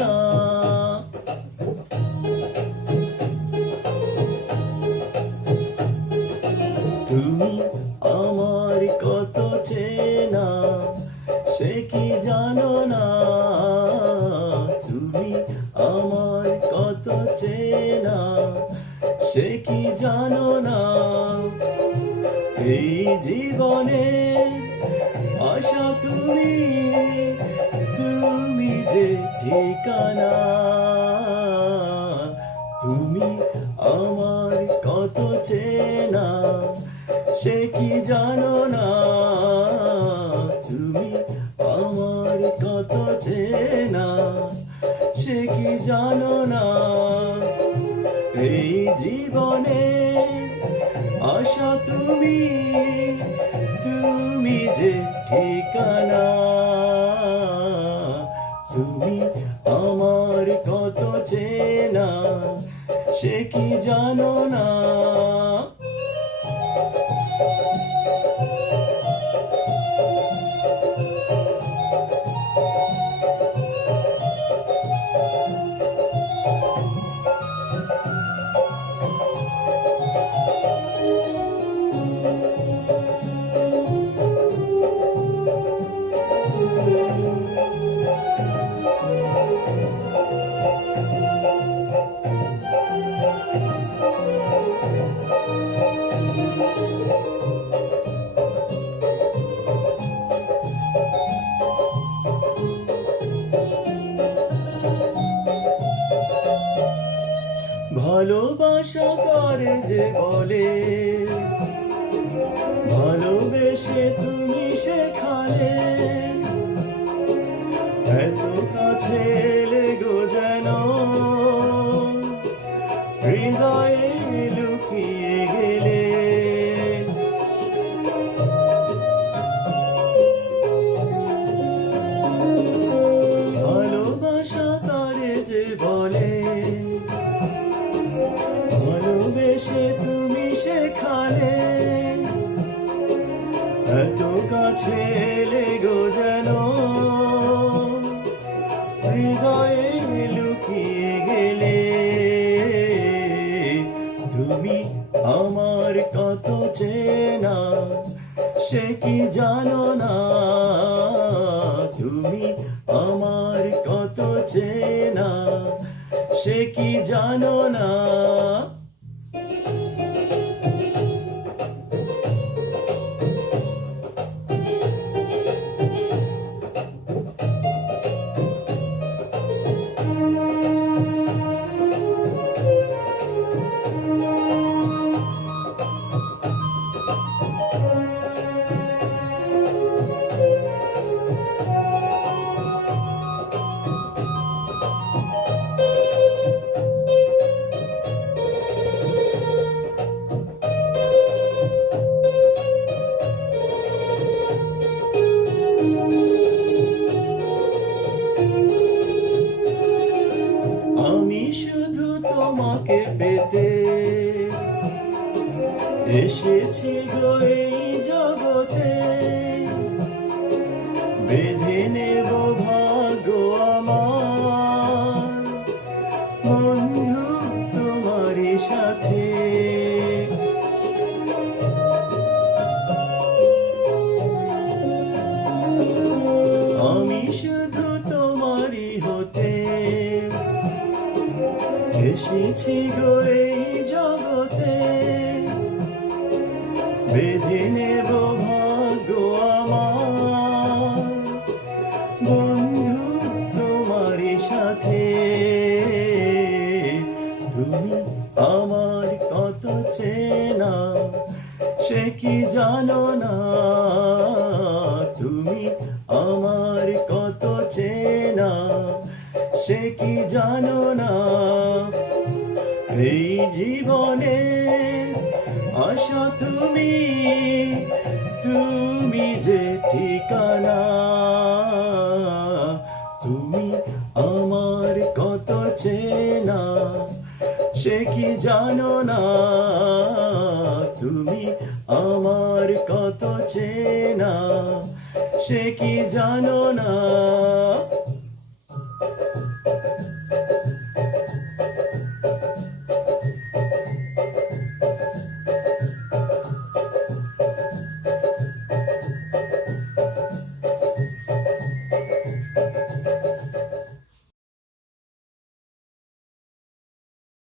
না। তুমি আমার কত চেনা সে কি জানো না। তুমি আমার কত চেনা সে কি জানো না। এই জীবনে আশা তুমি, তুমি যে ঠিকানা। তুমি আমার কত চেনা সে কি জানো না। তুমি আমার কত চেনা সে কি জানো না। এই জীবনে আশা তুমি, তুমি যে ঠিকানা। তুমি আমার কত চেনা সে কি জানো না। ভালোবাসা কারে যে বলে, ভালোবেসে তুমি শেখালে। এত কাছে এলে গো যেন হৃদয়ে লুকিয়ে গেলে। ভালোবাসা কারে যে বলে, ভালোবেসে তুমি শেখালে। এত কাছে এলে গো যেন হৃদয়ে লুকিয়ে গেলে। তুমি আমার কত চেনা সে কি জানো না। তুমি আমার কত চেনা সে কি জানো না। আমি শুধু তোমাকে পেতে এসেছি গো এই জগতে। বেঁধে নেব ভাগ্য আমার বন্ধু তোমারই সাথে। আমি শুধু তোমারই হতে এসেছি গো এই জগতে। বেঁধে নেব ভাগ্য আমার বন্ধু তোমারই সাথে। তুমি আমার কত চেনা সে কি জানো না। তুমি আমার কত চেনা সে কি জানো না। এই জীবনে আশা তুমি, তুমি যে ঠিকানা। তুমি আমার কত চেনা সে কি জানো না। তুমি আমার কত চেনা সে কি জানো না।